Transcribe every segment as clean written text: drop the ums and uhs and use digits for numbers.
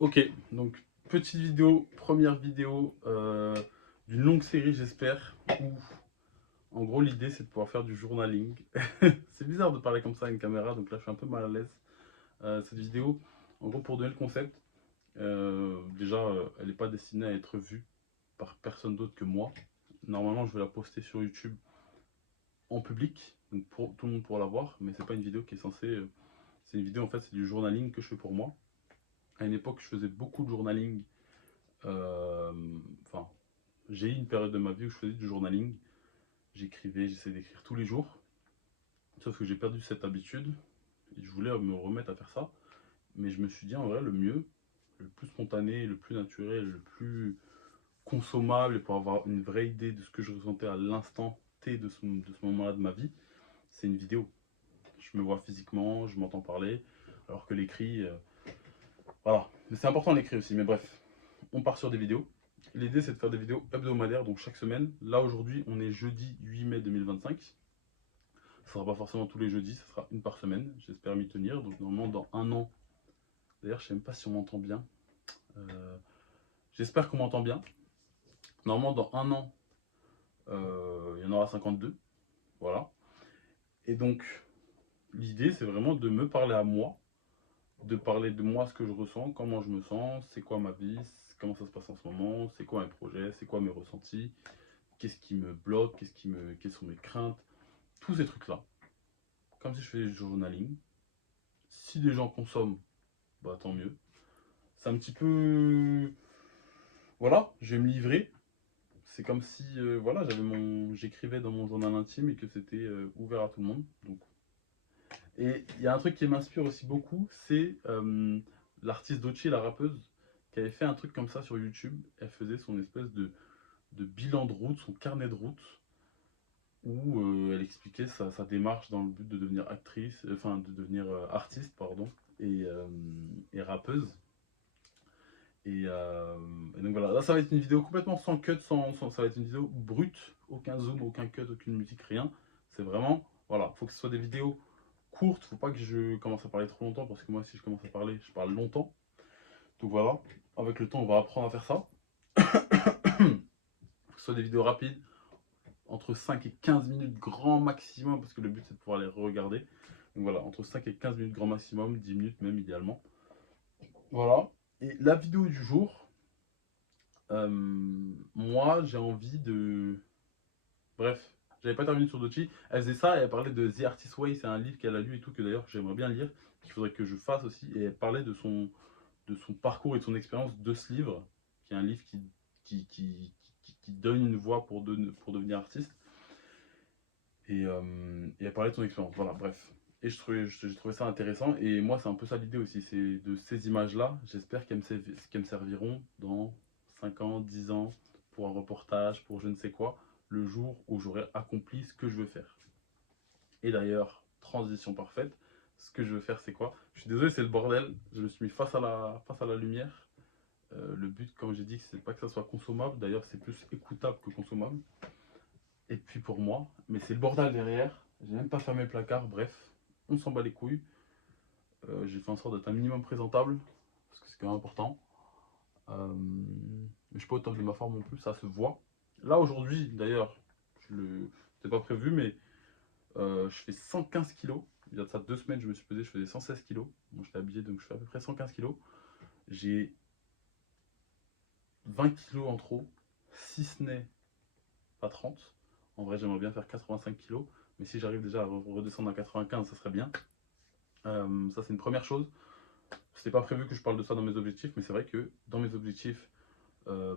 Ok, donc petite vidéo, première vidéo d'une longue série j'espère, où en gros l'idée c'est de pouvoir faire du journaling. C'est bizarre de parler comme ça à une caméra, donc là je suis un peu mal à l'aise. Cette vidéo, en gros pour donner le concept, déjà elle n'est pas destinée à être vue par personne d'autre que moi. Normalement je vais la poster sur YouTube en public, donc tout le monde pourra la voir, mais c'est pas une vidéo qui est censée... c'est une vidéo en fait, c'est du journaling que je fais pour moi. À une époque je faisais beaucoup de journaling. Euh, Enfin, j'ai eu une période de ma vie où je faisais du journaling. J'écrivais, j'essayais d'écrire tous les jours. Sauf que j'ai perdu cette habitude. Et je voulais me remettre à faire ça. Mais je me suis dit, en vrai, le mieux, le plus spontané, le plus naturel, le plus consommable, et pour avoir une vraie idée de ce que je ressentais à l'instant T de ce moment-là de ma vie, c'est une vidéo. Je me vois physiquement, je m'entends parler. Alors que l'écrit, voilà. Mais c'est important l'écrit aussi. Mais bref, on part sur des vidéos. L'idée, c'est de faire des vidéos hebdomadaires, donc chaque semaine. Là, aujourd'hui, on est jeudi 8 mai 2025. Ce sera pas forcément tous les jeudis, ce sera une par semaine. J'espère m'y tenir. Donc, normalement, dans un an. D'ailleurs, je sais même pas si on m'entend bien. Euh, J'espère qu'on m'entend bien. Normalement, dans un an, il y en aura 52. Voilà. Et donc, l'idée, c'est vraiment de me parler à moi, de parler de moi, ce que je ressens, comment je me sens, c'est quoi ma vie, comment ça se passe en ce moment, c'est quoi mes projets, c'est quoi mes ressentis, qu'est-ce qui me bloque, quelles sont mes craintes, tous ces trucs-là. Comme si je faisais du journaling. Si des gens consomment, bah tant mieux. C'est un petit peu... Voilà, je vais me livrer. C'est comme si voilà, j'écrivais dans mon journal intime et que c'était ouvert à tout le monde. Donc... Et il y a un truc qui m'inspire aussi beaucoup, c'est l'artiste Doechii, la rappeuse, qui avait fait un truc comme ça sur YouTube. Elle faisait son espèce de bilan de route, son carnet de route, où elle expliquait sa démarche dans le but de devenir actrice, enfin de devenir artiste, pardon, et, euh, et rappeuse. Et donc voilà, là ça va être une vidéo complètement sans cut, ça va être une vidéo brute, aucun zoom, aucun cut, aucune musique, rien. C'est vraiment, voilà, faut que ce soit des vidéos courtes, faut pas que je commence à parler trop longtemps, parce que moi si je commence à parler, je parle longtemps. Donc voilà, avec le temps on va apprendre à faire ça. Faut que ce soit des vidéos rapides, entre 5 et 15 minutes grand maximum, parce que le but c'est de pouvoir les regarder. Donc voilà, entre 5 et 15 minutes grand maximum, 10 minutes même idéalement. Voilà. Et la vidéo du jour, moi j'ai envie de... Bref, j'avais pas terminé sur Dochi. Elle faisait ça et elle parlait de The Artist Way, c'est un livre qu'elle a lu et tout, que d'ailleurs j'aimerais bien lire, qu'il faudrait que je fasse aussi. Et elle parlait de son parcours et de son expérience de ce livre, qui est un livre qui donne une voix pour devenir artiste. Et elle parlait de son expérience. Voilà, bref. Et j'ai trouvé ça intéressant. Et moi, c'est un peu ça l'idée aussi. C'est de ces images-là, j'espère qu'elles me serviront dans 5 ans, 10 ans, pour un reportage, pour je ne sais quoi, le jour où j'aurai accompli ce que je veux faire. Et d'ailleurs, transition parfaite, ce que je veux faire, c'est quoi? Je suis désolé, c'est le bordel. Je me suis mis face à la lumière. Le but, comme j'ai dit, c'est pas que ça soit consommable. D'ailleurs, c'est plus écoutable que consommable. Et puis pour moi, mais c'est le bordel derrière. J'ai même pas fermé le placard. Bref, on s'en bat les couilles. J'ai fait en sorte d'être un minimum présentable, parce que c'est quand même important. Mais je suis pas au top de ma forme non plus, ça se voit. Là aujourd'hui, d'ailleurs, c'était pas prévu, mais je fais 115 kilos. Il y a de ça 2 semaines, je me suis pesé, je faisais 116 kilos. Bon, j'étais habillé, donc je fais à peu près 115 kilos. J'ai 20 kilos en trop, si ce n'est pas 30. En vrai, j'aimerais bien faire 85 kilos, mais si j'arrive déjà à redescendre à 95, ça serait bien. Ça, c'est une première chose. C'était pas prévu que je parle de ça dans mes objectifs, mais c'est vrai que dans mes objectifs euh,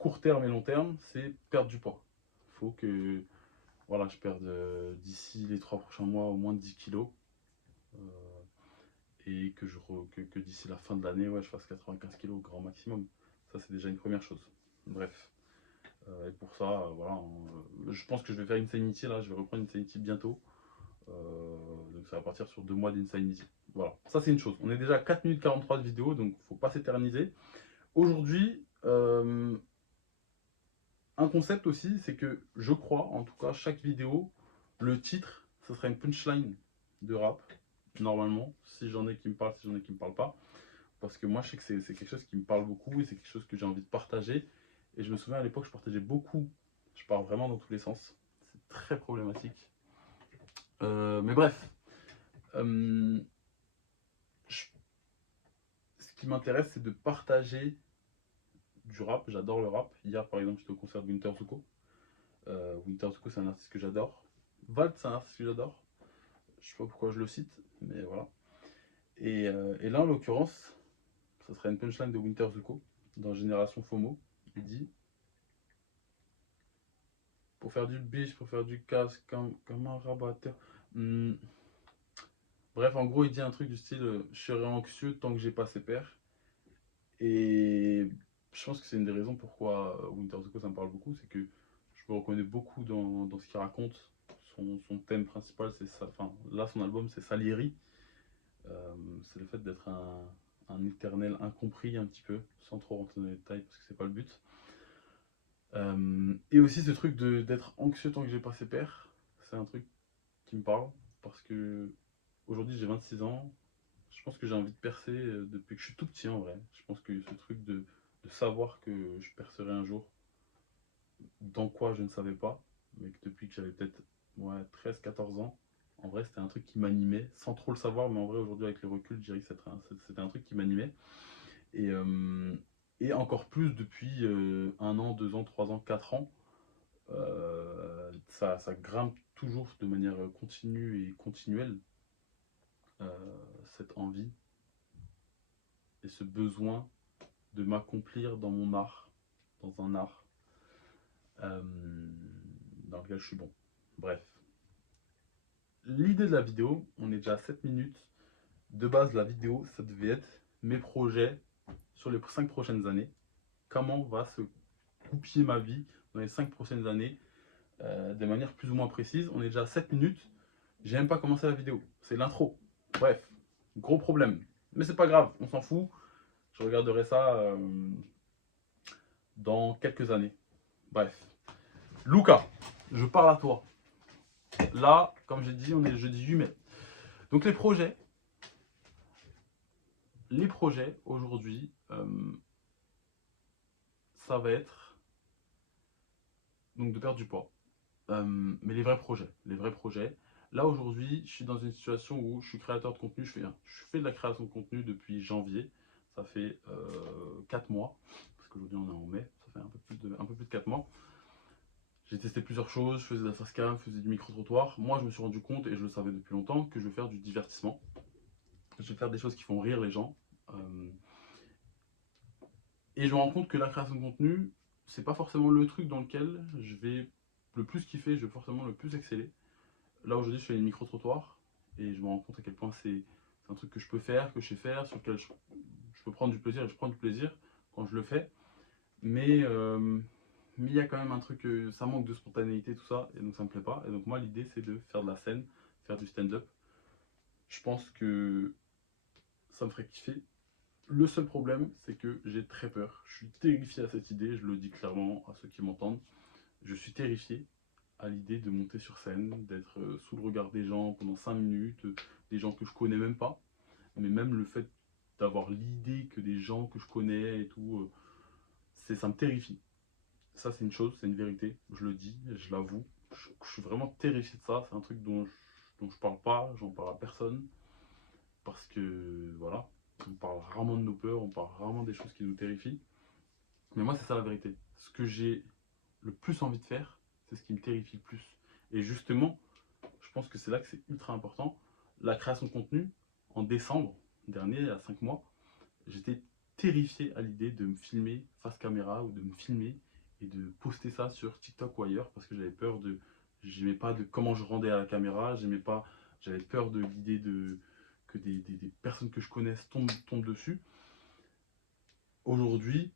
court terme et long terme, c'est perdre du poids. Il faut que voilà, je perde d'ici les 3 prochains mois au moins 10 kilos. euh, et que d'ici la fin de l'année, ouais, je fasse 95 kilos au grand maximum. Ça, c'est déjà une première chose. Bref. Et pour ça, voilà, je pense que je vais faire Insanity là, je vais reprendre Insanity bientôt. Donc ça va partir sur 2 mois d'Insanity. Voilà, ça c'est une chose. On est déjà à 4 minutes 43 de vidéo, donc faut pas s'éterniser. Aujourd'hui, un concept aussi, c'est que je crois, en tout cas, chaque vidéo, le titre, ce sera une punchline de rap, normalement, si j'en ai qui me parlent, si j'en ai qui me parlent pas. parce que moi je sais que c'est quelque chose qui me parle beaucoup et c'est quelque chose que j'ai envie de partager. Et je me souviens à l'époque, je partageais beaucoup, je pars vraiment dans tous les sens, c'est très problématique. Mais bref, euh, je- ce qui m'intéresse, c'est de partager du rap. J'adore le rap. Hier, par exemple, j'étais au concert de Winter Zuko. Winter Zuko, c'est un artiste que j'adore. Vald, c'est un artiste que j'adore. Je sais pas pourquoi je le cite, mais voilà. Et là, en l'occurrence, ça serait une punchline de Winter Zuko dans Génération FOMO. Il dit: pour faire du biche, pour faire du cash, comme un rabatteur. Hmm. Bref, en gros, il dit un truc du style je serai anxieux tant que j'ai pas ses pairs. Et je pense que c'est une des raisons pourquoi Winter Zuko ça me parle beaucoup, c'est que je me reconnais beaucoup dans ce qu'il raconte. Son thème principal, c'est ça. Enfin, là, son album, c'est Salieri. C'est le fait d'être un éternel incompris un petit peu, sans trop rentrer dans les détails parce que c'est pas le but. Et aussi ce truc d'être anxieux tant que j'ai pas ses pairs, c'est un truc qui me parle parce que aujourd'hui j'ai 26 ans. Je pense que j'ai envie de percer depuis que je suis tout petit en vrai. Je pense que ce truc de savoir que je percerai un jour dans quoi je ne savais pas, mais que depuis que j'avais peut-être ouais, 13-14 ans, en vrai c'était un truc qui m'animait, sans trop le savoir, mais en vrai aujourd'hui avec le recul, je dirais que c'était un truc qui m'animait. Et, euh, et encore plus depuis 1 an, 2 ans, 3 ans, 4 ans, ça grimpe toujours de manière continue et continuelle, cette envie et ce besoin de m'accomplir dans mon art, dans un art euh, dans lequel je suis bon. Bref, l'idée de la vidéo, on est déjà à 7 minutes. De base, la vidéo, ça devait être mes projets sur les 5 prochaines années. Comment va se goupiller ma vie dans les 5 prochaines années de manière plus ou moins précise. On est déjà à 7 minutes. J'ai même pas commencé la vidéo. C'est l'intro. Bref, gros problème. Mais c'est pas grave, on s'en fout. Je regarderai ça dans quelques années. Bref. Luca, je parle à toi. Là, comme j'ai dit, on est le jeudi 8 mai. Donc les projets aujourd'hui, ça va être donc de perdre du poids. Mais les vrais projets. Là aujourd'hui, je suis dans une situation où je suis créateur de contenu. Je fais de la création de contenu depuis janvier. Ça fait 4 mois. Parce qu'aujourd'hui on est en mai. Ça fait un peu plus de 4 mois. J'ai testé plusieurs choses. Je faisais de la face cam, je faisais du micro-trottoir. Moi je me suis rendu compte, et je le savais depuis longtemps, que je vais faire du divertissement. Je vais faire des choses qui font rire les gens. Euh, et je me rends compte que la création de contenu, c'est pas forcément le truc dans lequel je vais le plus kiffer, je vais forcément le plus exceller. Là aujourd'hui, je fais une micro-trottoir et je me rends compte à quel point c'est un truc que je peux faire, que je sais faire, sur lequel je peux prendre du plaisir et je prends du plaisir quand je le fais. Mais mais il y a quand même un truc, ça manque de spontanéité, tout ça, et donc ça me plaît pas. Et donc moi, l'idée, c'est de faire de la scène, faire du stand-up. Je pense que ça me ferait kiffer. Le seul problème, c'est que j'ai très peur. Je suis terrifié à cette idée, je le dis clairement à ceux qui m'entendent. Je suis terrifié à l'idée de monter sur scène, d'être sous le regard des gens pendant 5 minutes, des gens que je connais même pas. Mais même le fait d'avoir l'idée que des gens que je connais et tout, ça me terrifie. Ça, c'est une chose, c'est une vérité. Je le dis, je l'avoue. Je suis vraiment terrifié de ça. C'est un truc dont je parle pas, j'en parle à personne. Parce que, voilà, on parle rarement de nos peurs, on parle rarement des choses qui nous terrifient. Mais moi, c'est ça la vérité. Ce que j'ai le plus envie de faire, c'est ce qui me terrifie le plus. Et justement, je pense que c'est là que c'est ultra important. La création de contenu, en décembre dernier, il y a 5 mois, j'étais terrifié à l'idée de me filmer face caméra ou de me filmer et de poster ça sur TikTok ou ailleurs parce que j'avais peur de. J'aimais pas de comment je rendais à la caméra, j'aimais pas. J'avais peur de l'idée que des personnes que je connaisse tombent dessus. Aujourd'hui,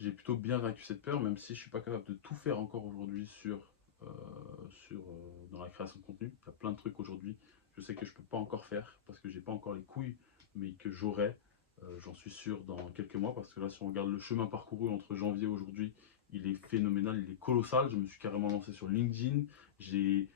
j'ai plutôt bien vaincu cette peur, même si je suis pas capable de tout faire encore aujourd'hui euh, dans la création de contenu. Il y a plein de trucs aujourd'hui, je sais que je peux pas encore faire parce que j'ai pas encore les couilles, mais que j'aurai, j'en suis sûr, dans quelques mois. Parce que là, si on regarde le chemin parcouru entre janvier et aujourd'hui, il est phénoménal, il est colossal. Je me suis carrément lancé sur LinkedIn, j'ai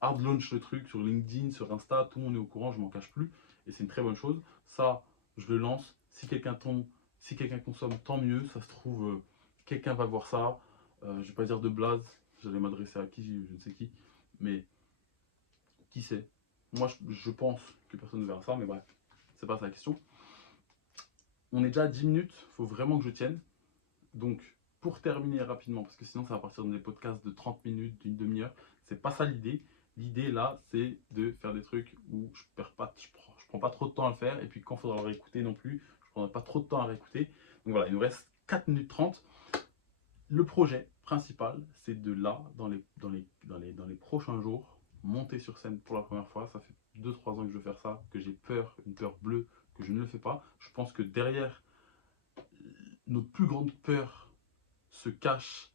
hard launch le truc sur LinkedIn, sur Insta, tout le monde est au courant, je m'en cache plus, et c'est une très bonne chose. Ça, je le lance. Si quelqu'un tombe, si quelqu'un consomme, tant mieux. Ça se trouve, quelqu'un va voir ça. Je vais pas dire de blase, j'allais m'adresser à qui, je ne sais qui, mais qui sait. Moi, je pense que personne ne verra ça, mais bref, c'est pas ça la question. On est déjà à 10 minutes, il faut vraiment que je tienne. Donc, pour terminer rapidement, parce que sinon ça va partir dans des podcasts de 30 minutes, d'une demi-heure, c'est pas ça l'idée. L'idée là, c'est de faire des trucs où je prends pas trop de temps à le faire, et puis quand il faudra le réécouter non plus, je prendrai pas trop de temps à réécouter. Donc voilà, il nous reste 4 minutes 30. Le projet principal, c'est de là, dans les prochains jours, monter sur scène pour la première fois. Ça fait 2-3 ans que je veux faire ça, que j'ai peur, une peur bleue, que je ne le fais pas. Je pense que derrière notre plus grande peur se cache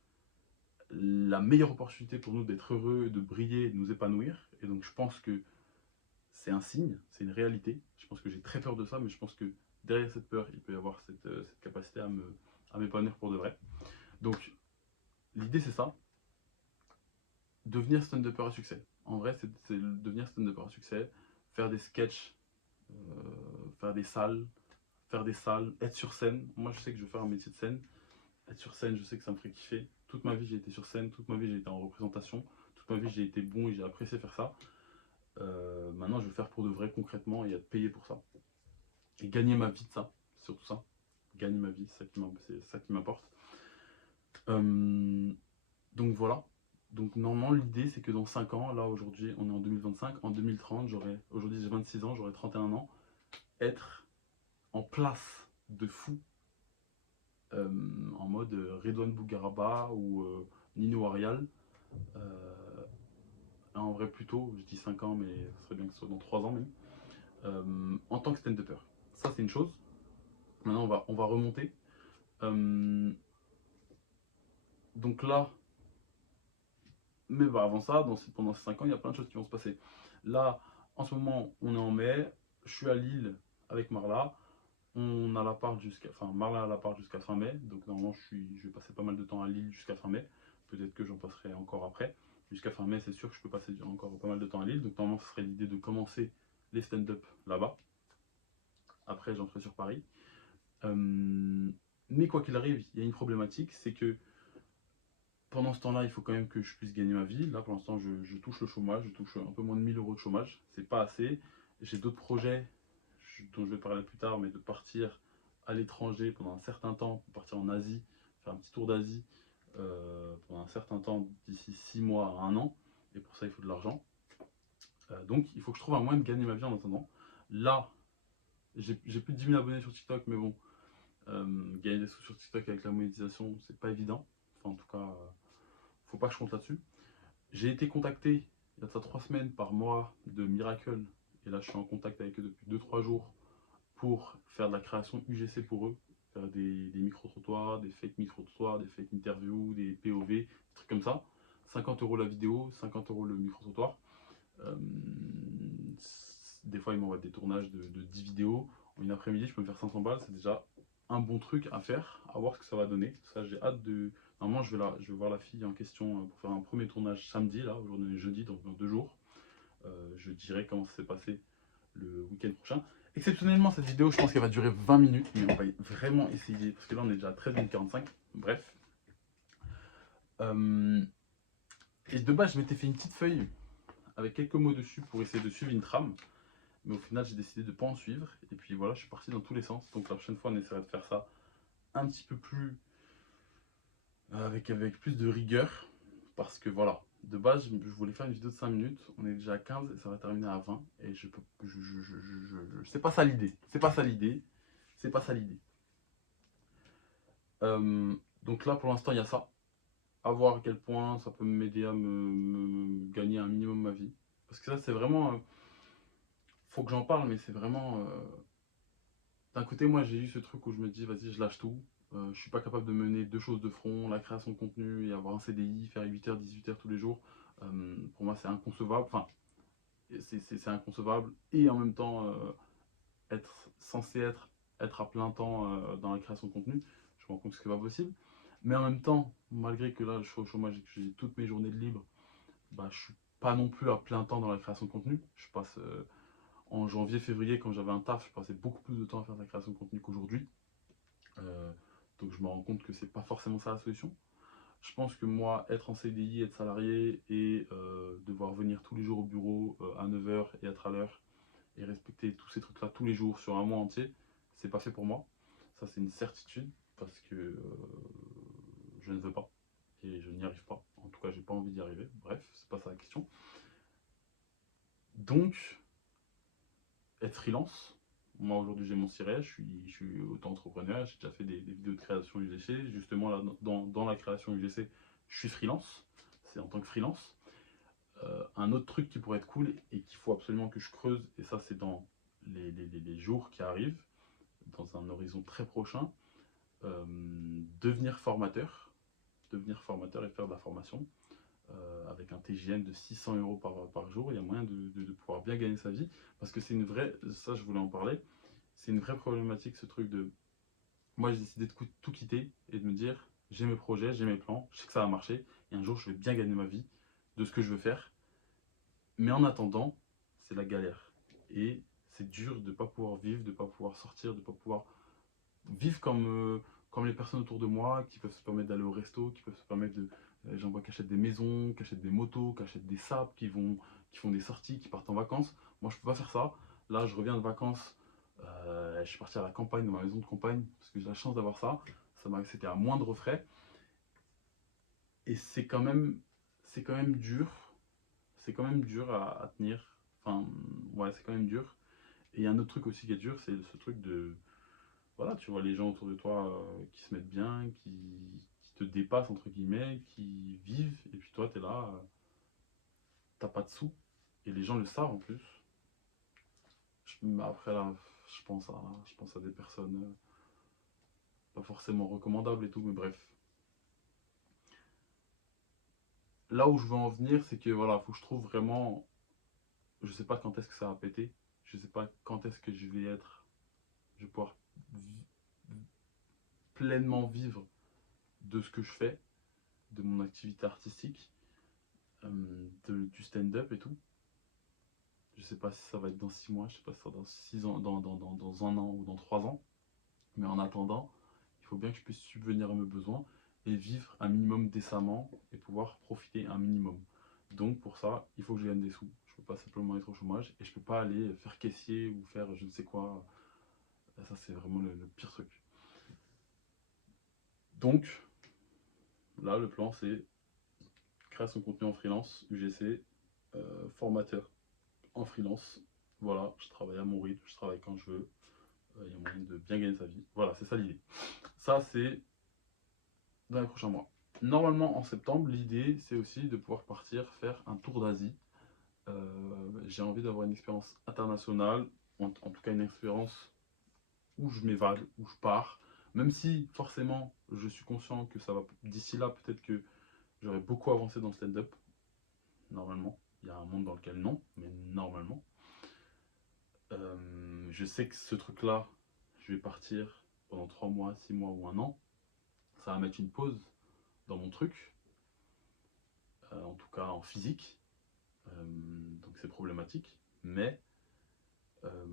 la meilleure opportunité pour nous d'être heureux, de briller, de nous épanouir. Et donc je pense que c'est un signe, c'est une réalité. Je pense que j'ai très peur de ça, mais je pense que derrière cette peur, il peut y avoir cette capacité à m'épanouir pour de vrai. Donc l'idée c'est ça, devenir stand-upper à succès. En vrai, c'est devenir stand-upper à succès, faire des sketchs, faire des salles, être sur scène. Moi je sais que je veux faire un métier de scène. Être sur scène, je sais que ça me ferait kiffer. Toute ma vie, j'ai été sur scène, toute ma vie, j'ai été en représentation, toute ma vie, j'ai été bon et j'ai apprécié faire ça. Maintenant, je veux faire pour de vrai concrètement et être payé pour ça. Et gagner ma vie de ça, surtout ça. Gagner ma vie, c'est ça qui m'importe. Donc voilà. Donc normalement, l'idée, c'est que dans 5 ans, là aujourd'hui, on est en 2025, en 2030, aujourd'hui j'ai 26 ans, j'aurai 31 ans, être en place de fou en mode Redouane Bougaraba ou Nino Arial. En vrai, plutôt, je dis 5 ans, mais ce serait bien que ce soit dans 3 ans même. En tant que stand-upper. Ça, c'est une chose. Maintenant, on va remonter. Euh, donc là, mais bah, avant ça, pendant ces 5 ans, il y a plein de choses qui vont se passer. Là, en ce moment, on est en mai. Je suis à Lille avec Marla. On a l'appart jusqu'à, enfin, Marla a l'appart jusqu'à fin mai. Donc normalement, je vais passer pas mal de temps à Lille jusqu'à fin mai. Peut-être que j'en passerai encore après. Jusqu'à fin mai, c'est sûr que je peux passer encore pas mal de temps à Lille. Donc normalement, ce serait l'idée de commencer les stand-up là-bas. Après, j'en ferai sur Paris. Mais quoi qu'il arrive, il y a une problématique, c'est que pendant ce temps-là, il faut quand même que je puisse gagner ma vie. Là, pour l'instant, je touche le chômage, je touche un peu moins de 1000 euros de chômage. C'est pas assez. J'ai d'autres projets dont je vais parler plus tard, mais de partir à l'étranger pendant un certain temps, partir en Asie, faire un petit tour d'Asie pendant un certain temps, d'ici 6 mois à 1 an. Et pour ça, il faut de l'argent. Donc, il faut que je trouve un moyen de gagner ma vie en attendant. Là, j'ai plus de 10 000 abonnés sur TikTok, mais bon, gagner des sous sur TikTok avec la monétisation, c'est pas évident. Enfin, en tout cas, faut pas que je compte là-dessus. J'ai été contacté il y a de ça 3 semaines par moi de Miracle. Et là, je suis en contact avec eux depuis 2-3 jours pour faire de la création UGC pour eux. Faire des micro-trottoirs, des fake micro-trottoirs, des fake interviews, des POV, des trucs comme ça. 50 € la vidéo, 50 € le micro-trottoir. Euh, des fois, ils m'envoient des tournages de 10 vidéos. En une après-midi, je peux me faire 500 balles. C'est déjà un bon truc à faire, à voir ce que ça va donner. Ça, j'ai hâte de. Normalement, je vais voir la fille en question pour faire un premier tournage samedi, là, aujourd'hui jeudi, donc dans 2 jours. Je dirai comment ça s'est passé le week-end prochain. Exceptionnellement, cette vidéo, je pense qu'elle va durer 20 minutes, mais on va vraiment essayer, parce que là, on est déjà à 13h45. Bref. Et de base, je m'étais fait une petite feuille avec quelques mots dessus pour essayer de suivre une trame. Mais au final, j'ai décidé de ne pas en suivre. Et puis voilà, je suis parti dans tous les sens. Donc la prochaine fois, on essaiera de faire ça un petit peu plus avec plus de rigueur. Parce que voilà, de base, je voulais faire une vidéo de 5 minutes. On est déjà à 15 et ça va terminer à 20. Et je peux. C'est pas ça l'idée. C'est pas ça l'idée. C'est pas ça l'idée. Donc là, pour l'instant, il y a ça. À voir à quel point ça peut m'aider à me gagner un minimum ma vie. Parce que ça, c'est vraiment. Faut que j'en parle, mais c'est vraiment. D'un côté, moi, j'ai eu ce truc où je me dis, vas-y, je lâche tout. Je suis pas capable de mener deux choses de front, la création de contenu et avoir un CDI, faire 8h, 18h tous les jours. Pour moi, c'est inconcevable. Enfin, c'est inconcevable. Et en même temps, être censé être à plein temps dans la création de contenu, je me rends compte que c'est pas possible. Mais en même temps, malgré que là, je suis au chômage et que j'ai toutes mes journées de libre, bah, je suis pas non plus à plein temps dans la création de contenu. Je passe En janvier, février, quand j'avais un taf, je passais beaucoup plus de temps à faire de la création de contenu qu'aujourd'hui. Euh, donc je me rends compte que c'est pas forcément ça la solution. Je pense que moi, être en CDI, être salarié et devoir venir tous les jours au bureau à 9 h et être à l'heure et respecter tous ces trucs-là tous les jours sur un mois entier, c'est pas fait pour moi. Ça, c'est une certitude parce que je ne veux pas et je n'y arrive pas. En tout cas, j'ai pas envie d'y arriver. Bref, c'est pas ça la question. Donc, être freelance. Moi, aujourd'hui, j'ai mon SIRET, je suis auto-entrepreneur, j'ai déjà fait des vidéos de création UGC. Justement, là, dans la création UGC, je suis freelance. C'est en tant que freelance. Un autre truc qui pourrait être cool et qu'il faut absolument que je creuse, et ça, c'est dans les jours qui arrivent, dans un horizon très prochain, euh, devenir formateur. Devenir formateur et faire de la formation. Avec un TGM de 600 euros par jour, il y a moyen de pouvoir bien gagner sa vie. Parce que c'est une vraie, ça je voulais en parler, c'est une vraie problématique ce truc de... Moi j'ai décidé de tout quitter et de me dire, j'ai mes projets, j'ai mes plans, je sais que ça va marcher, et un jour je vais bien gagner ma vie de ce que je veux faire. Mais en attendant, c'est la galère. Et c'est dur de ne pas pouvoir vivre, de ne pas pouvoir sortir, de ne pas pouvoir vivre comme les personnes autour de moi qui peuvent se permettre d'aller au resto, qui peuvent se permettre de... J'en vois qui achètent des maisons, qui achètent des motos, qui achètent des sapes, qui font des sorties, qui partent en vacances. Moi, je peux pas faire ça. Là, je reviens de vacances. Je suis parti à la campagne, dans ma maison de campagne, parce que j'ai la chance d'avoir ça. C'était à moindre frais. Et c'est quand même dur. C'est quand même dur à tenir. Enfin, ouais, c'est quand même dur. Et il y a un autre truc aussi qui est dur, c'est ce truc de voilà, tu vois les gens autour de toi qui se mettent bien, qui te dépassent, entre guillemets, qui vivent, et puis toi, t'es là, t'as pas de sous, et les gens le savent en plus. Mais après, là, je pense à des personnes pas forcément recommandables et tout, mais bref. Là où je veux en venir, c'est que voilà, faut que je trouve vraiment, je sais pas quand est-ce que ça va péter, je sais pas quand est-ce que je vais pouvoir pleinement vivre de ce que je fais, de mon activité artistique, du stand-up et tout. Je sais pas si ça va être dans 6 mois, je sais pas si ça va dans 6 ans, dans un an ou dans 3 ans. Mais en attendant, il faut bien que je puisse subvenir à mes besoins et vivre un minimum décemment et pouvoir profiter un minimum. Donc pour ça, il faut que je gagne des sous. Je peux pas simplement être au chômage et je peux pas aller faire caissier ou faire je ne sais quoi. Ça c'est vraiment le pire truc. Donc là, le plan c'est création de contenu en freelance, UGC, formateur en freelance. Voilà, je travaille à mon rythme, je travaille quand je veux. Il y a moyen de bien gagner sa vie. Voilà, c'est ça l'idée. Ça, c'est dans les prochains mois. Normalement, en septembre, l'idée, c'est aussi de pouvoir partir faire un tour d'Asie. J'ai envie d'avoir une expérience internationale, en tout cas une expérience où je m'évade, où je pars. Même si, forcément, je suis conscient que ça va, d'ici là, peut-être que j'aurai beaucoup avancé dans le stand-up. Normalement. Il y a un monde dans lequel non, mais normalement. Je sais que ce truc-là, je vais partir pendant 3 mois, 6 mois ou un an. Ça va mettre une pause dans mon truc, en tout cas en physique. Donc c'est problématique. Mais euh,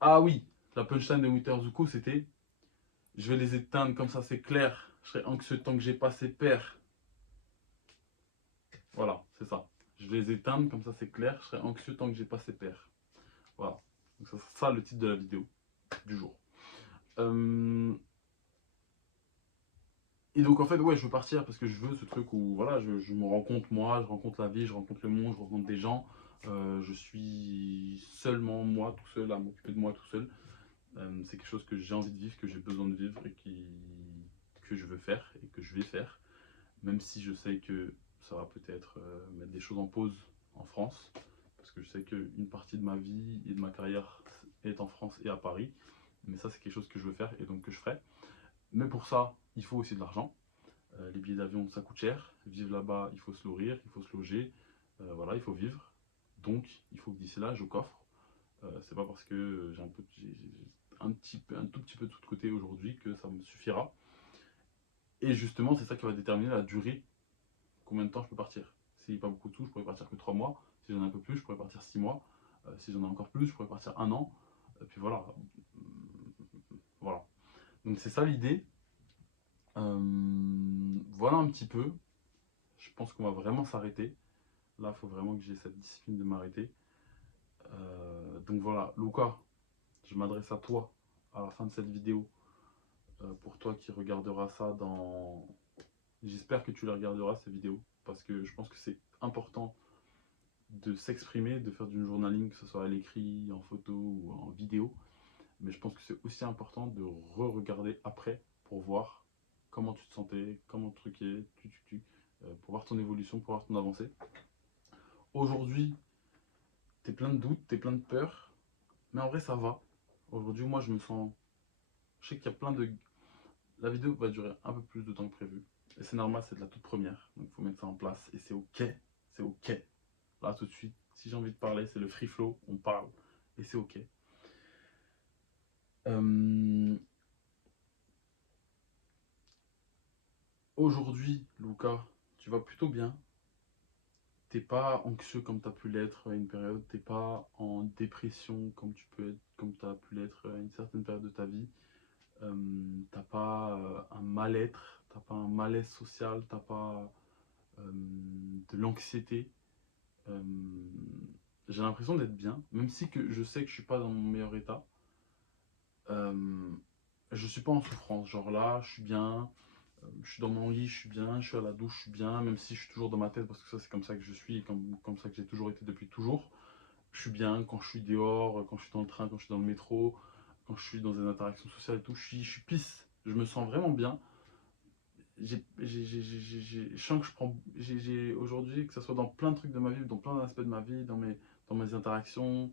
ah oui, la punchline de Winter Zuko, c'était je vais les éteindre comme ça, c'est clair. Je serai anxieux tant que j'ai pas ses pères. Voilà, c'est ça. Je vais les éteindre comme ça, c'est clair. Je serai anxieux tant que j'ai pas ses pères. Voilà. Donc ça sera ça le titre de la vidéo du jour. Euh, Et donc en fait, ouais, je veux partir parce que je veux ce truc où voilà, je me rencontre moi, je rencontre la vie, je rencontre le monde, je rencontre des gens. Je suis seulement moi tout seul à m'occuper de moi tout seul. C'est quelque chose que j'ai envie de vivre, que j'ai besoin de vivre et que je veux faire et que je vais faire. Même si je sais que ça va peut-être mettre des choses en pause en France. Parce que je sais qu'une partie de ma vie et de ma carrière est en France et à Paris. Mais ça, c'est quelque chose que je veux faire et donc que je ferai. Mais pour ça, il faut aussi de l'argent. Les billets d'avion, ça coûte cher. Vivre là-bas, il faut se nourrir, il faut se loger. Voilà, il faut vivre. Donc, il faut que d'ici là, je coffre. C'est pas parce que j'ai un tout petit peu de tout de côté aujourd'hui que ça me suffira. Et justement, c'est ça qui va déterminer la durée combien de temps je peux partir. Si pas beaucoup de sous, je pourrais partir que 3 mois. Si j'en ai un peu plus, je pourrais partir 6 mois. Si j'en ai encore plus, je pourrais partir 1 an. Et puis voilà. Voilà. Donc c'est ça l'idée. Voilà un petit peu. Je pense qu'on va vraiment s'arrêter. Là, il faut vraiment que j'ai cette discipline de m'arrêter. Donc voilà, Luca, je m'adresse à toi à la fin de cette vidéo. Pour toi qui regarderas ça dans... J'espère que tu les regarderas ces vidéos. Parce que je pense que c'est important de s'exprimer, de faire du journaling, que ce soit à l'écrit, en photo ou en vidéo. Mais je pense que c'est aussi important de re-regarder après pour voir comment tu te sentais, comment le truc est, pour voir ton évolution, pour voir ton avancée. Aujourd'hui, t'es plein de doutes, t'es plein de peur, mais en vrai ça va. Aujourd'hui, moi je me sens... Je sais qu'il y a plein de... La vidéo va durer un peu plus de temps que prévu. Et c'est normal, c'est de la toute première. Donc il faut mettre ça en place. Et c'est ok. C'est ok. Là tout de suite, si j'ai envie de parler, c'est le free flow, on parle. Et c'est ok. Aujourd'hui, Luca, tu vas plutôt bien. T'es pas anxieux comme tu as pu l'être à une période, t'es pas en dépression comme tu peux être, comme tu as pu l'être à une certaine période de ta vie. T'as pas un mal-être, t'as pas un malaise social, t'as pas de l'anxiété. Euh, j'ai l'impression d'être bien, même si que je sais que je suis pas dans mon meilleur état. Euh, je suis pas en souffrance, genre là, je suis bien, je suis dans mon lit, je suis bien, je suis à la douche, je suis bien, même si je suis toujours dans ma tête, parce que ça c'est comme ça que je suis, comme ça que j'ai toujours été depuis toujours. Je suis bien quand je suis dehors, quand je suis dans le train, quand je suis dans le métro, quand je suis dans des interactions sociales et tout, je suis pisse, je me sens vraiment bien. Je sens que je prends, aujourd'hui, que ce soit dans plein de trucs de ma vie, dans plein d'aspects de ma vie, dans mes interactions,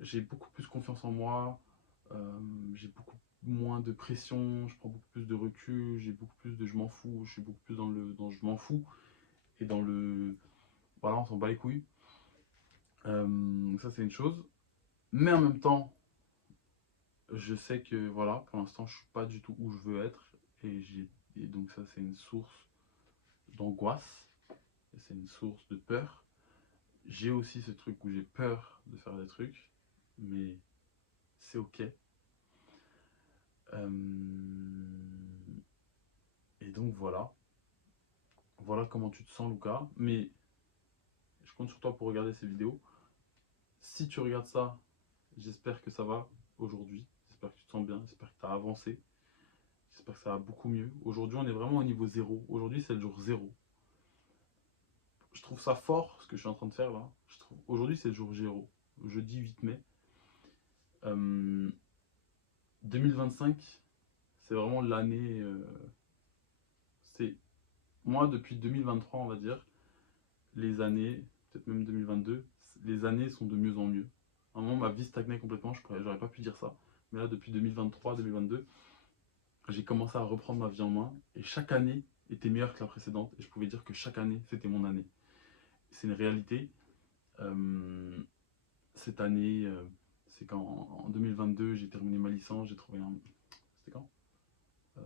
j'ai beaucoup plus confiance en moi, j'ai beaucoup moins de pression, je prends beaucoup plus de recul, j'ai beaucoup plus de je m'en fous, je suis beaucoup plus dans je m'en fous et dans le voilà, on s'en bat les couilles. Donc ça c'est une chose. Mais en même temps, je sais que voilà, pour l'instant je suis pas du tout où je veux être et donc ça c'est une source d'angoisse et c'est une source de peur. J'ai aussi ce truc où j'ai peur de faire des trucs, mais c'est ok. Euh, Et donc voilà. Voilà comment tu te sens, Luca. Mais je compte sur toi pour regarder ces vidéos. Si tu regardes ça, j'espère que ça va aujourd'hui. J'espère que tu te sens bien. J'espère que tu as avancé. J'espère que ça va beaucoup mieux. Aujourd'hui, on est vraiment au niveau zéro. Aujourd'hui, c'est le jour zéro. Je trouve ça fort ce que je suis en train de faire là. Aujourd'hui, c'est le jour zéro. Jeudi 8 mai. 2025, c'est vraiment l'année. C'est moi depuis 2023, on va dire. Les années, peut-être même 2022, les années sont de mieux en mieux. À un moment, ma vie stagnait complètement, j'aurais pas pu dire ça. Mais là, depuis 2023, 2022, j'ai commencé à reprendre ma vie en main et chaque année était meilleure que la précédente. Et je pouvais dire que chaque année, c'était mon année. C'est une réalité. Euh, Cette année, c'est quand en 2022, j'ai terminé ma licence, j'ai trouvé un. C'était quand Euh,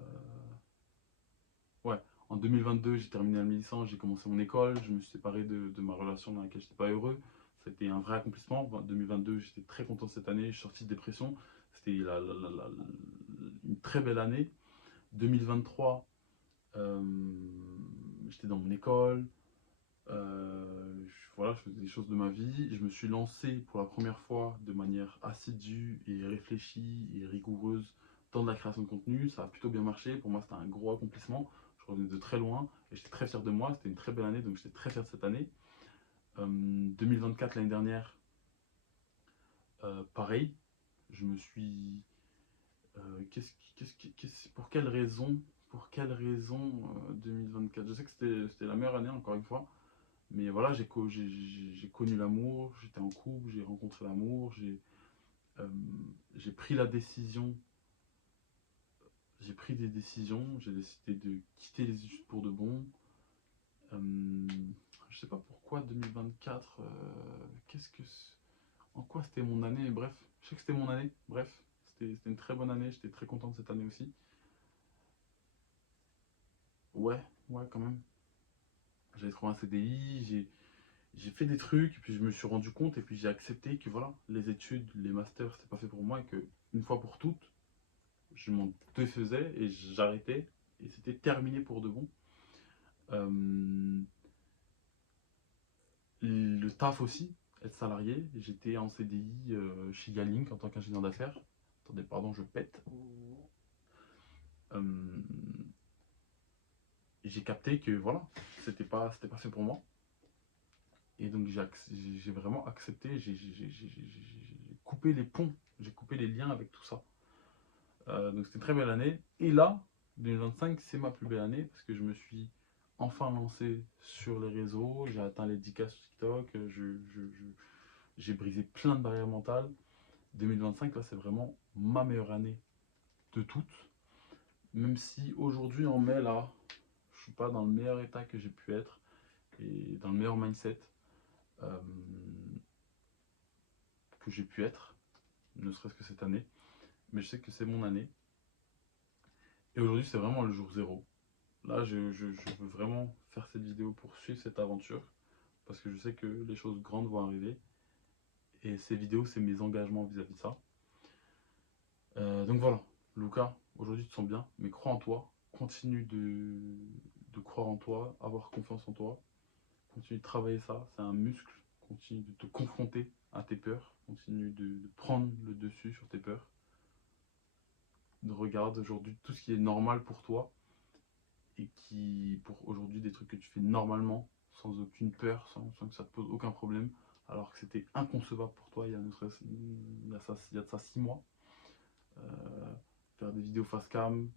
Ouais, en 2022, j'ai terminé ma licence, j'ai commencé mon école, je me suis séparé de ma relation dans laquelle je n'étais pas heureux. C'était un vrai accomplissement. 2022, j'étais très content cette année, je suis sorti de dépression. C'était une très belle année. 2023, euh, j'étais dans mon école, voilà, je faisais des choses de ma vie. Je me suis lancé pour la première fois de manière assidue et réfléchie et rigoureuse dans de la création de contenu. Ça a plutôt bien marché. Pour moi, c'était un gros accomplissement. Je revenais de très loin et j'étais très fier de moi. C'était une très belle année, donc j'étais très fier de cette année. 2024, l'année dernière, pareil. Je me suis. Pour quelle raison 2024? Je sais que c'était la meilleure année, encore une fois. Mais voilà, j'ai connu l'amour, j'étais en couple, j'ai rencontré l'amour, euh, j'ai pris la décision, j'ai pris des décisions, j'ai décidé de quitter les études pour de bon. Euh, je sais pas pourquoi 2024, en quoi c'était mon année, bref, je sais que c'était mon année, bref, c'était une très bonne année, j'étais très content de cette année aussi. Ouais, ouais, quand même. J'avais trouvé un CDI, j'ai fait des trucs, et puis je me suis rendu compte, et puis j'ai accepté que voilà, les études, les masters, c'était pas fait pour moi, et que une fois pour toutes, je m'en défaisais et j'arrêtais, et c'était terminé pour de bon. Euh, le taf aussi, être salarié, j'étais en CDI chez Yalink en tant qu'ingénieur d'affaires. Attendez, pardon, je pète. Euh, j'ai capté que voilà, c'était pas fait pour moi. Et donc j'ai vraiment accepté, j'ai coupé les ponts, j'ai coupé les liens avec tout ça. Donc c'était une très belle année. Et là, 2025, c'est ma plus belle année parce que je me suis enfin lancé sur les réseaux, j'ai atteint les 10K sur TikTok, j'ai brisé plein de barrières mentales. 2025, là, c'est vraiment ma meilleure année de toutes. Même si aujourd'hui, en mai, là, je suis pas dans le meilleur état que j'ai pu être et dans le meilleur mindset euh, que j'ai pu être, ne serait-ce que cette année. Mais je sais que c'est mon année. Et aujourd'hui, c'est vraiment le jour zéro. Là, je veux vraiment faire cette vidéo pour suivre cette aventure. Parce que je sais que les choses grandes vont arriver. Et ces vidéos, c'est mes engagements vis-à-vis de ça. Donc voilà, Lucas, aujourd'hui tu te sens bien, mais crois en toi. Continue de croire en toi, avoir confiance en toi. Continue de travailler ça, c'est un muscle. Continue de te confronter à tes peurs. Continue de prendre le dessus sur tes peurs. Regarde aujourd'hui tout ce qui est normal pour toi et qui, pour aujourd'hui, des trucs que tu fais normalement, sans aucune peur, sans que ça te pose aucun problème, alors que c'était inconcevable pour toi il y a, il y a de ça 6 mois. Euh, faire des vidéos face cam,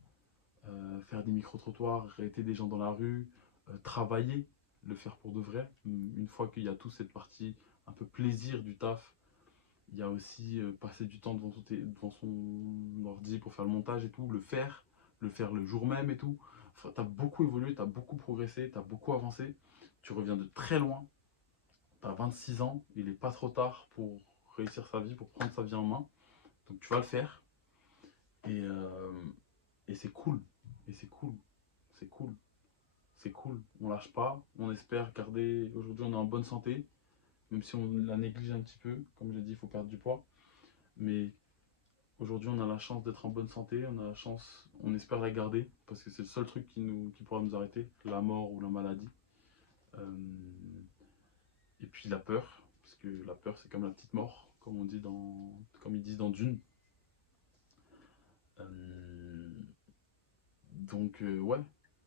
faire des micro-trottoirs, arrêter des gens dans la rue, travailler, le faire pour de vrai. Une fois qu'il y a toute cette partie un peu plaisir du taf, il y a aussi passer du temps devant son ordi pour faire le montage et tout, le faire le jour même et tout. Enfin, tu as beaucoup évolué, tu as beaucoup progressé, tu as beaucoup avancé. Tu reviens de très loin. Tu as 26 ans, il n'est pas trop tard pour réussir sa vie, pour prendre sa vie en main. Donc tu vas le faire. Et, euh, et c'est cool. Et c'est cool. C'est cool. C'est cool. On lâche pas. On espère garder. Aujourd'hui, on est en bonne santé. Même si on la néglige un petit peu. Comme j'ai dit, il faut perdre du poids. Mais aujourd'hui, on a la chance d'être en bonne santé. On a la chance. On espère la garder. Parce que c'est le seul truc qui pourra nous arrêter. La mort ou la maladie. Euh, et puis la peur. Parce que la peur, c'est comme la petite mort. Comme ils disent dans Dune. Euh, donc, ouais.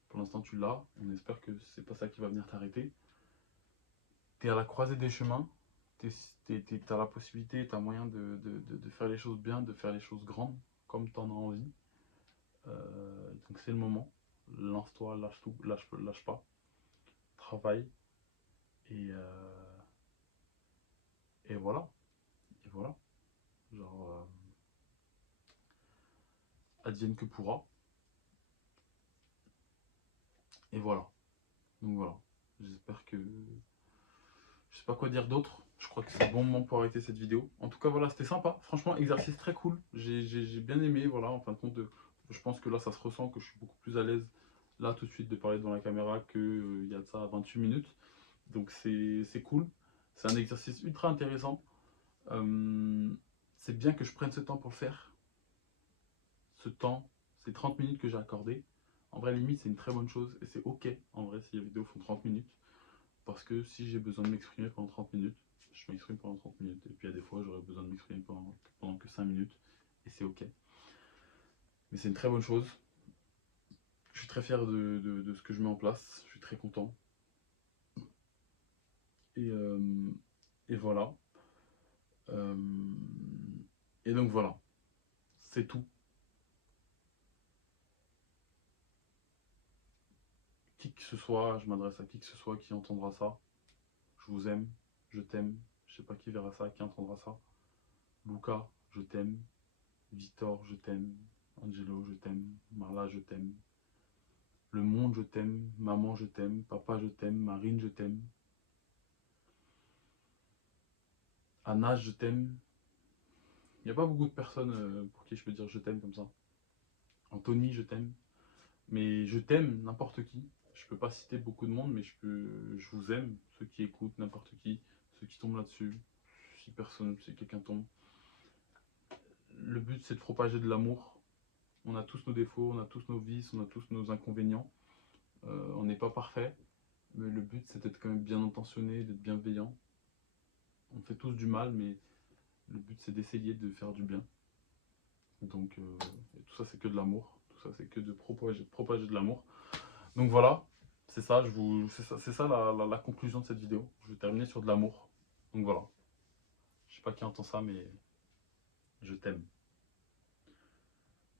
Pour l'instant, tu l'as. On espère que c'est pas ça qui va venir t'arrêter. T'es à la croisée des chemins. T'as la possibilité, t'as moyen de faire les choses bien, de faire les choses grandes, comme t'en as envie. Donc c'est le moment. Lance-toi, lâche tout, lâche pas. Travaille. Et, euh, et voilà. Et voilà. Genre, advienne que pourra. Et voilà. Donc voilà. J'espère que je sais pas quoi dire d'autre. Je crois que c'est le bon moment pour arrêter cette vidéo. En tout cas, voilà, c'était sympa. Franchement, exercice très cool. J'ai bien aimé. Voilà, en fin de compte, je pense que là, ça se ressent que je suis beaucoup plus à l'aise là tout de suite de parler devant la caméra qu'il y a de ça 28 minutes. Donc c'est cool. C'est un exercice ultra intéressant. Euh, c'est bien que je prenne ce temps pour le faire. Ce temps, ces 30 minutes que j'ai accordé. En vrai, limite, c'est une très bonne chose. Et c'est ok, en vrai, si les vidéos font 30 minutes. Parce que si j'ai besoin de m'exprimer pendant 30 minutes, je m'exprime pendant 30 minutes. Et puis il y a des fois, j'aurais besoin de m'exprimer pendant que 5 minutes. Et c'est ok. Mais c'est une très bonne chose. Je suis très fier de ce que je mets en place. Je suis très content. Et, euh, et voilà. Euh, et donc voilà. C'est tout. Qui que ce soit, je m'adresse à qui que ce soit qui entendra ça. Je vous aime. Je t'aime. Je sais pas qui verra ça, qui entendra ça. Luca, je t'aime. Victor, je t'aime. Angelo, je t'aime. Marla, je t'aime. Le monde, je t'aime. Maman, je t'aime. Papa, je t'aime. Marine, je t'aime. Anna, je t'aime. Il n'y a pas beaucoup de personnes pour qui je peux dire je t'aime comme ça. Anthony, je t'aime. Mais je t'aime n'importe qui. Je peux pas citer beaucoup de monde, mais je vous aime, ceux qui écoutent, n'importe qui, ceux qui tombent là-dessus, si quelqu'un tombe. Le but, c'est de propager de l'amour. On a tous nos défauts, on a tous nos vices, on a tous nos inconvénients. On n'est pas parfait, mais le but, c'est d'être quand même bien intentionné, d'être bienveillant. On fait tous du mal, mais le but, c'est d'essayer de faire du bien. Donc, tout ça, c'est que de l'amour. Tout ça, c'est que de propager de l'amour. Donc voilà, c'est ça, c'est ça la conclusion de cette vidéo. Je vais terminer sur de l'amour. Donc voilà. Je sais pas qui entend ça, mais je t'aime.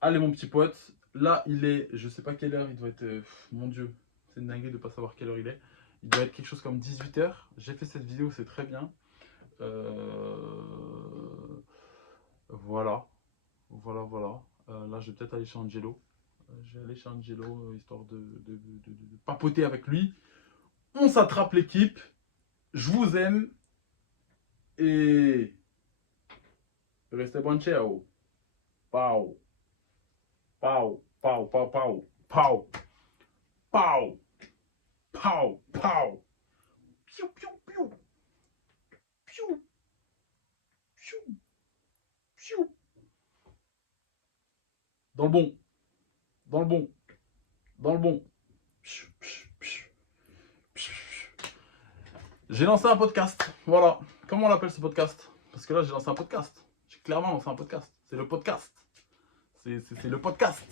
Allez mon petit pote, là il est, je sais pas quelle heure, il doit être, mon dieu, c'est une dinguerie de pas savoir quelle heure il est. Il doit être quelque chose comme 18 h. J'ai fait cette vidéo, c'est très bien. Voilà, voilà. Là je vais peut-être aller chez Angelo. Je vais aller chez Angelo, histoire de papoter avec lui. On s'attrape l'équipe. Je vous aime. Et restez branchés. Pau. Pau. Pau. Pau. Pau. Pau. Pau. Pau. Pau. Piou, piou, piou. Piou. Piou. Piou. Dans le bon. Dans le bon. Dans le bon. Piou, piou, piou. Piou. J'ai lancé un podcast. Voilà. Comment on l'appelle ce podcast? Parce que là, j'ai lancé un podcast. J'ai clairement lancé un podcast. C'est le podcast. C'est le podcast.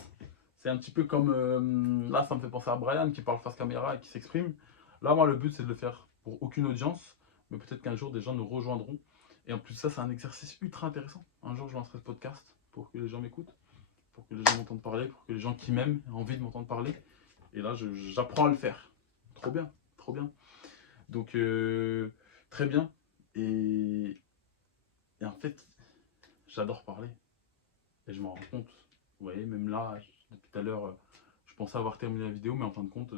C'est un petit peu comme... là, ça me fait penser à Brian qui parle face caméra et qui s'exprime. Là, moi, le but, c'est de le faire pour aucune audience. Mais peut-être qu'un jour, des gens nous rejoindront. Et en plus, ça, c'est un exercice ultra intéressant. Un jour, je lancerai ce podcast pour que les gens m'écoutent, pour que les gens m'entendent parler, pour que les gens qui m'aiment aient envie de m'entendre parler. Et là, j'apprends à le faire. Trop bien, trop bien. Donc, très bien. Et en fait, j'adore parler. Et je m'en rends compte. Vous voyez, même là, depuis tout à l'heure, je pensais avoir terminé la vidéo, mais en fin de compte,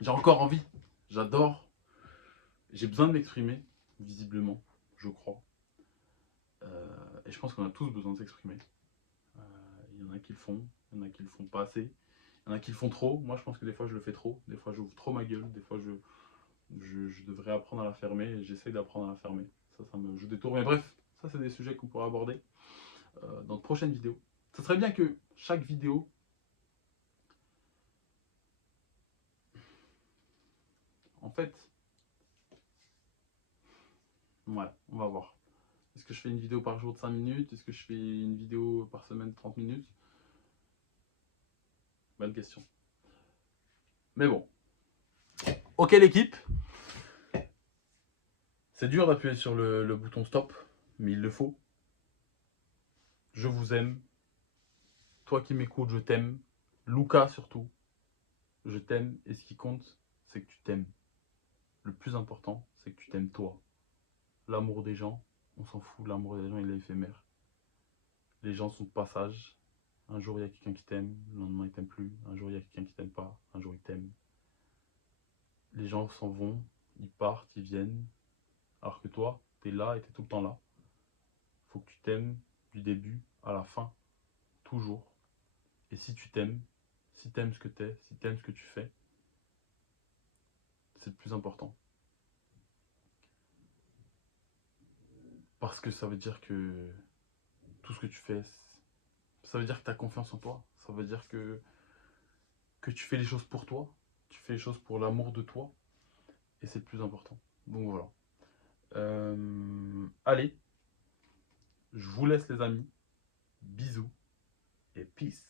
j'ai encore envie. J'adore. J'ai besoin de m'exprimer, visiblement, je crois. Et je pense qu'on a tous besoin de s'exprimer. Il y en a qui le font, il y en a qui le font pas assez. Il y en a qui le font trop. Moi, je pense que des fois, je le fais trop. Des fois, j'ouvre trop ma gueule. Des fois, je devrais apprendre à la fermer. Et j'essaie d'apprendre à la fermer. Ça me joue des tours. Mais bref, ça, c'est des sujets qu'on pourra aborder dans de prochaines vidéos. Ce serait bien que chaque vidéo... En fait... Ouais, on va voir. Est-ce que je fais une vidéo par jour de 5 minutes? Est-ce que je fais une vidéo par semaine de 30 minutes? Bonne question. Mais bon. Ok l'équipe. C'est dur d'appuyer sur le bouton stop, mais il le faut. Je vous aime. Toi qui m'écoutes, je t'aime. Luca surtout, je t'aime. Et ce qui compte, c'est que tu t'aimes. Le plus important, c'est que tu t'aimes toi. L'amour des gens, on s'en fout. L'amour des gens, il est éphémère. Les gens sont de passage. Un jour, il y a quelqu'un qui t'aime. Le lendemain, il t'aime plus. Un jour, il y a quelqu'un qui t'aime pas. Un jour, il t'aime. Les gens s'en vont. Ils partent, ils viennent. Alors que toi, t'es là et t'es tout le temps là. Faut que tu t'aimes du début à la fin. Toujours. Et si tu t'aimes, si t'aimes ce que t'es, si t'aimes ce que tu fais, c'est le plus important. Parce que ça veut dire que tout ce que tu fais, ça veut dire que tu as confiance en toi. Ça veut dire que tu fais les choses pour toi. Tu fais les choses pour l'amour de toi. Et c'est le plus important. Donc voilà. Allez, je vous laisse les amis. Bisous et peace.